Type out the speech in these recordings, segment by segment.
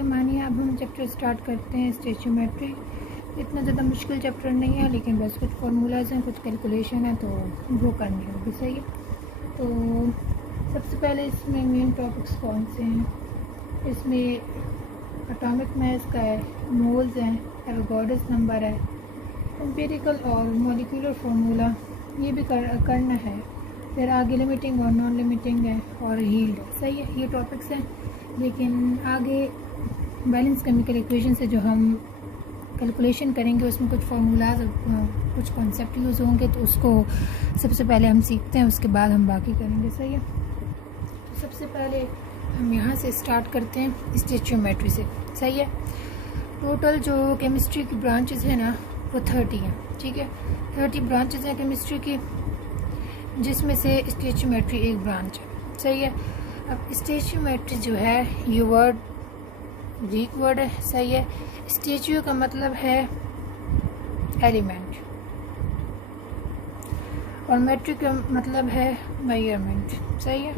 Okay मानिए अब हम चैप्टर स्टार्ट करते हैं स्टेचोमेट्री। इतना ज़्यादा मुश्किल चैप्टर नहीं है, लेकिन बस कुछ फार्मूलाज हैं, कुछ कैलकुलेशन है, तो वो करनी होगी। सही है। तो सबसे पहले इसमें मेन टॉपिक्स कौन से हैं? इसमें एटॉमिक मास का है, मोल्स हैं, एवोगाड्रोस नंबर है, एम्पिरिकल और मॉलिक्यूलर फार्मूला ये भी करना है। फिर आगे लिमिटिंग और नॉन लिमिटिंग है और यील्ड है। सही है, ये टॉपिक्स हैं। लेकिन आगे बैलेंस केमिकल इक्वेशन से जो हम कैलकुलेशन करेंगे उसमें कुछ फार्मूलाज और कुछ कॉन्सेप्ट यूज़ होंगे, तो उसको सबसे पहले हम सीखते हैं, उसके बाद हम बाकी करेंगे। सही है। तो सबसे पहले हम यहाँ से स्टार्ट करते हैं स्टेचोमेट्री से। सही है। टोटल जो केमिस्ट्री की ब्रांचेस हैं ना वो 30 हैं। ठीक है, 30 ब्रांचेस हैं केमिस्ट्री की, जिसमें से स्टेचोमेट्री एक ब्रांच है। सही है। अब स्टेचोमेट्री जो है ये वर्ड ग्रीक वर्ड है। सही है। स्टेच्यू का मतलब है एलिमेंट और मेट्रिक का मतलब है मेजरमेंट। सही है।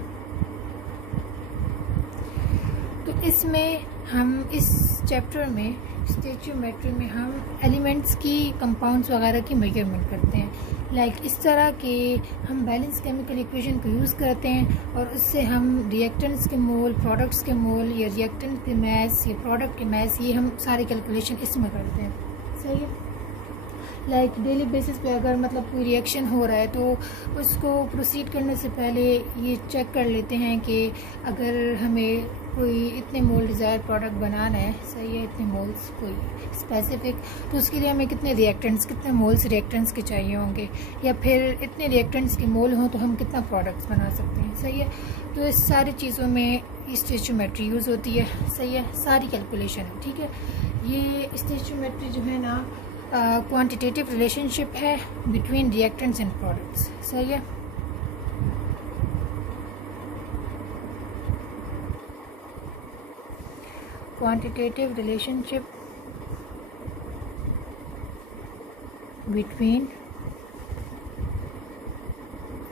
तो इसमें हम इस चैप्टर में स्टेचोमेट्री में हम एलिमेंट्स की कंपाउंड्स वगैरह की मेजरमेंट करते हैं। लाइक इस तरह के हम बैलेंस केमिकल इक्वेशन को यूज़ करते हैं और उससे हम रिएक्टेंट्स के मोल, प्रोडक्ट्स के मोल या रिएक्टेंट के मैस या प्रोडक्ट के मैस, ये हम सारी कैलकुलेशन इसमें करते हैं। सही है। लाइक डेली बेसिस पे अगर मतलब कोई रिएक्शन हो रहा है तो उसको प्रोसीड करने से पहले ये चेक कर लेते हैं कि अगर हमें कोई इतने मोल डिज़ायर प्रोडक्ट बनाना है, सही है, इतने मोल्स कोई स्पेसिफिक, तो उसके लिए हमें कितने रिएक्टेंट्स, कितने मोल्स रिएक्टेंट्स के चाहिए होंगे, या फिर इतने रिएक्टेंट्स के मोल हों तो हम कितना प्रोडक्ट्स बना सकते हैं। सही है। तो इस सारी चीज़ों में स्टेचोमेट्री यूज़ होती है। सही है। सारी कैलकुलेशन है। ठीक है। ये स्टेचोमेट्री जो है ना क्वांटिटेटिव रिलेशनशिप है बिटवीन रिएक्टेंट्स एंड प्रोडक्ट्स। सही है। Quantitative relationship between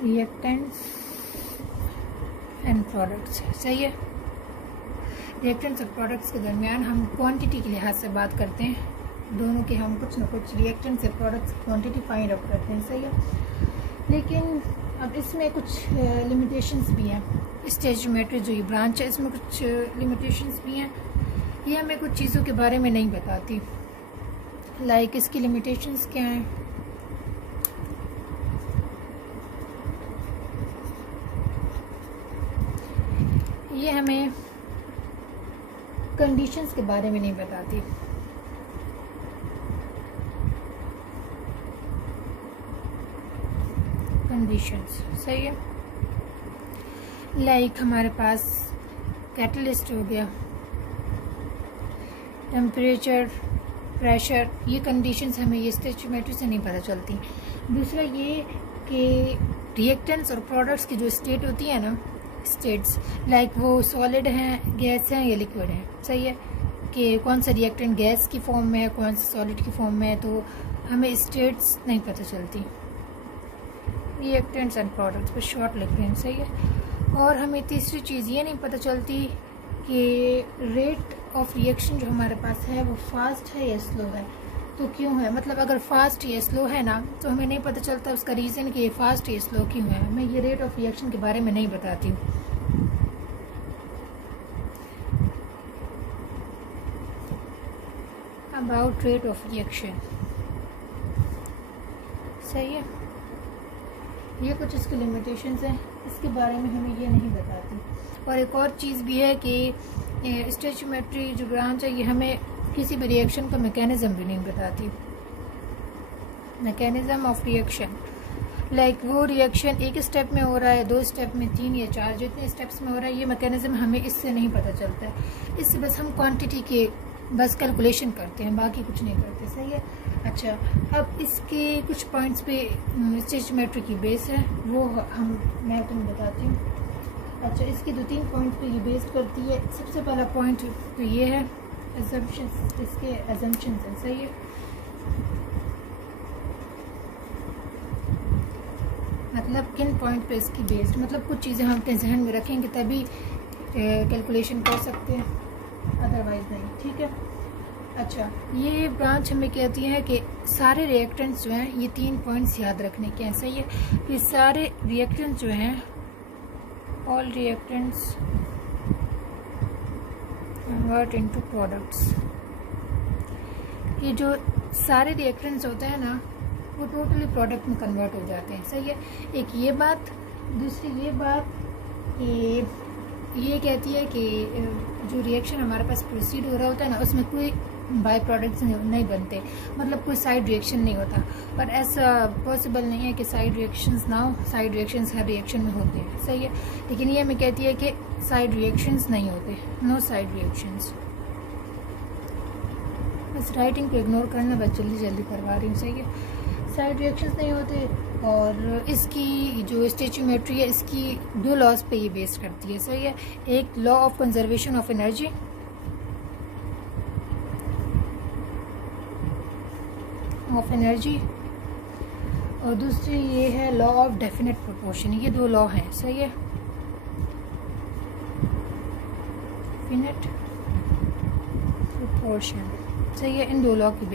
reactants and products. सही है। रिएक्टेंट्स और प्रोडक्ट्स के दरमियान हम क्वांटिटी के लिहाज से बात करते हैं, दोनों के हम कुछ न कुछ रिएक्टेंट्स और प्रोडक्ट्स की क्वांटिटी फाइंड आउट करते हैं। सही है। लेकिन अब इसमें कुछ लिमिटेशंस भी हैं। स्टेचोमेट्री जो ये ब्रांच है इसमें कुछ लिमिटेशंस भी हैं। ये हमें कुछ चीज़ों के बारे में नहीं बताती। लाइक इसकी लिमिटेशंस क्या हैं? ये हमें कंडीशंस के बारे में नहीं बताती। कंडीशंस। सही है। लाइक हमारे पास कैटलिस्ट हो गया, टेम्परेचर, प्रेशर, ये कंडीशंस हमें ये स्टेचोमेट्री से नहीं पता चलती। दूसरा ये कि रिएक्टेंट्स और प्रोडक्ट्स की जो स्टेट होती है ना, स्टेट्स, लाइक वो सॉलिड हैं, गैस हैं या लिक्विड हैं। सही है। कि कौन सा रिएक्टेंट गैस की फॉर्म में है, कौन सा सॉलिड की फॉर्म में है, तो हमें स्टेट्स नहीं पता चलती। रिएक्टेंट्स एंड प्रोडक्ट्स पर शॉर्ट लिख रहे हैं। सही है। और हमें तीसरी चीज़ ये नहीं पता चलती कि रेट ऑफ रिएक्शन जो हमारे पास है वो फास्ट है या स्लो है। तो क्यों है, मतलब अगर फास्ट या स्लो है ना तो हमें नहीं पता चलता उसका रीज़न कि ये फास्ट या स्लो क्यों है। हमें ये रेट ऑफ रिएक्शन के बारे में नहीं बताती हूँ। About rate of reaction. सही है। ये कुछ इसके लिमिटेशंस हैं, इसके बारे में हमें ये नहीं बताती। और एक और चीज़ भी है कि स्टेचोमेट्री जो ब्रांच है ये हमें किसी भी रिएक्शन का मैकेनिज़्म भी नहीं बताती। मैकेनिज़्म ऑफ रिएक्शन, लाइक वो रिएक्शन एक स्टेप में हो रहा है, 2 स्टेप में, 3 या 4, जितने स्टेप्स में हो रहा है, ये मैकेनिज़्म हमें इससे नहीं पता चलता है। इससे बस हम क्वांटिटी के बस कैलकुलेशन करते हैं, बाकी कुछ नहीं करते। सही है। अच्छा, अब इसके कुछ पॉइंट्स पे स्टेचोमेट्री की बेस है, वो मैं तुम्हें बताती हूँ। अच्छा, इसकी 2-3 पॉइंट पे ये बेस्ड करती है। सबसे पहला पॉइंट तो ये है एजम्पशंस, इसके एजम्पशंस हैं। सही है। मतलब किन पॉइंट पे इसकी बेस्ड, मतलब कुछ चीज़ें हम अपने जहन में रखेंगे तभी कैलकुलेशन कर सकते हैं। अदरवाइज नहीं, ठीक है। अच्छा, ये ब्रांच हमें कहती है कि सारे रिएक्टेंट्स जो हैं, ये 3 पॉइंट्स याद रखने के हैं, सही है। ये सारे रिएक्टेंट्स जो हैं, all reactants convert into products. ये जो सारे रिएक्टेंट्स होते हैं ना, वो टोटली प्रोडक्ट में कन्वर्ट हो जाते हैं, सही है। एक ये बात, दूसरी ये बात कि ये कहती है कि जो रिएक्शन हमारे पास प्रोसीड हो रहा होता है ना, उसमें कोई बाय प्रोडक्ट्स नहीं बनते, मतलब कोई साइड रिएक्शन नहीं होता। और ऐसा पॉसिबल नहीं है कि साइड रिएक्शंस ना हो, साइड रिएक्शंस हर रिएक्शन में होते हैं, सही है। लेकिन ये हमें कहती है कि साइड रिएक्शंस नहीं होते, नो साइड रिएक्शंस। बस राइटिंग को इग्नोर करना, बस जल्दी जल्दी करवा रही हूँ, सही है। साइड रिएक्शंस नहीं होते। और इसकी जो स्टेचियोमेट्री है, इसकी 2 लॉज पे ये बेस करती है, सही है। एक law of conservation of energy, और दूसरी ये है लॉ ऑफ डेफिनेट प्रोपोर्शन। ये 2 लॉ हैं, सही है। डेफिनेट प्रोपोर्शन, सही है। इन 2 लॉ की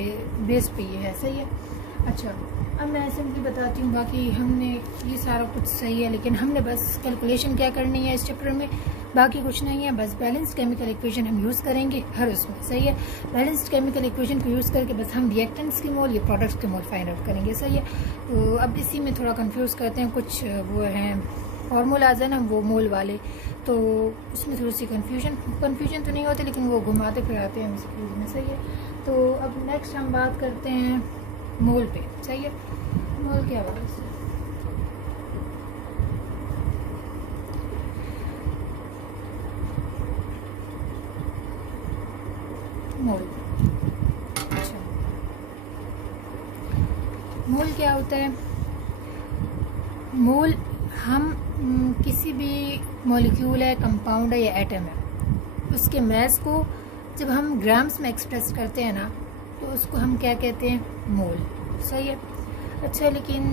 बेस पे ये है, सही है। अच्छा, अब मैं सिंपली बताती हूँ, बाकी हमने ये सारा कुछ सही है, लेकिन हमने बस कैलकुलेशन क्या करनी है इस चैप्टर में, बाकी कुछ नहीं है। बस बैलेंस्ड केमिकल इक्वेशन हम यूज़ करेंगे हर उसमें, सही है। बैलेंस्ड केमिकल इक्वेशन को यूज़ करके बस हम रिएक्टेंट्स की मोल या प्रोडक्ट्स के मोल फाइंड आउट करेंगे, सही है। तो अब इसी में थोड़ा कंफ्यूज करते हैं, कुछ वो हैं फार्मूलाज है ना, वो मोल वाले, तो उसमें थोड़ी सी कन्फ्यूजन तो नहीं होती, लेकिन वो घुमाते फिराते हैं उस में, सही है। तो अब नेक्स्ट हम बात करते हैं मोल पे, सही है। मोल क्या बात है? मोल, अच्छा, मोल क्या होता है? मोल हम किसी भी मॉलिक्यूल है, कंपाउंड है या एटम है, उसके मास को जब हम ग्राम्स में एक्सप्रेस करते हैं ना, तो उसको हम क्या कहते हैं? मोल, सही है। अच्छा, लेकिन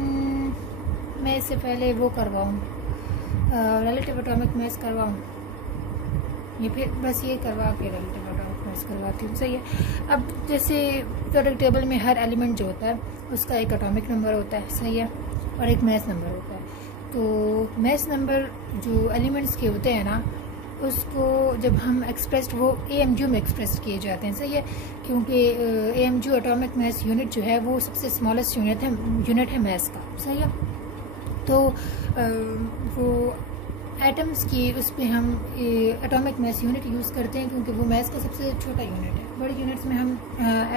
मैं इससे पहले वो करवाऊँ, रिलेटिव एटॉमिक मास करवाऊँ, ये फिर बस ये करवा के रिलेटिव एटॉमिक मास करवाती हूँ, सही है। अब जैसे पीरियोडिक टेबल में हर एलिमेंट जो होता है उसका एक एटॉमिक नंबर होता है, सही है, और एक मास नंबर होता है। तो मास नंबर जो एलिमेंट्स के होते हैं ना, उसको जब हम एक्सप्रेस्ड, वो AMU में एक्सप्रेस किए जाते हैं, सही है, क्योंकि AMU एटॉमिक मास यूनिट जो है वो सबसे स्मॉलेस्ट यूनिट है मास का, सही है। तो वो एटम्स की उस पर हम एटॉमिक मास यूनिट यूज़ करते हैं, क्योंकि वो मास का सबसे छोटा यूनिट है। बड़े यूनिट्स में हम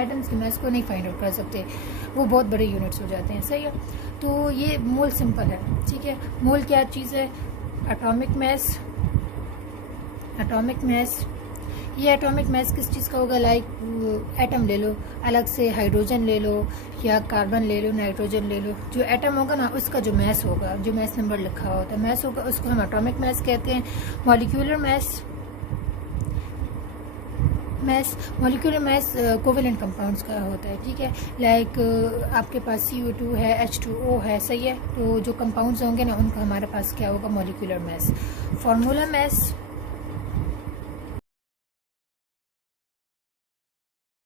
एटम्स की मास को नहीं फाइंड आउट कर सकते, वो बहुत बड़े यूनिट्स हो जाते हैं, सही है। तो ये मोल सिंपल है, ठीक है। मोल क्या चीज़ है? Atomic mass. ये एटॉमिक मास किस चीज़ का होगा? लाइक एटम ले लो, अलग से हाइड्रोजन ले लो या कार्बन ले लो, नाइट्रोजन ले लो, जो एटम होगा ना उसका जो मास होगा, जो मास नंबर लिखा होता है, मास होगा, उसको हम एटॉमिक मास कहते हैं। मॉलिक्यूलर मास कोवेलेंट कंपाउंड्स का होता है, ठीक है। लाइक आपके पास CO2 है, H2O है, सही है। तो जो कंपाउंड्स होंगे ना, उनका हमारे पास क्या होगा? Molecular mass. Formula mass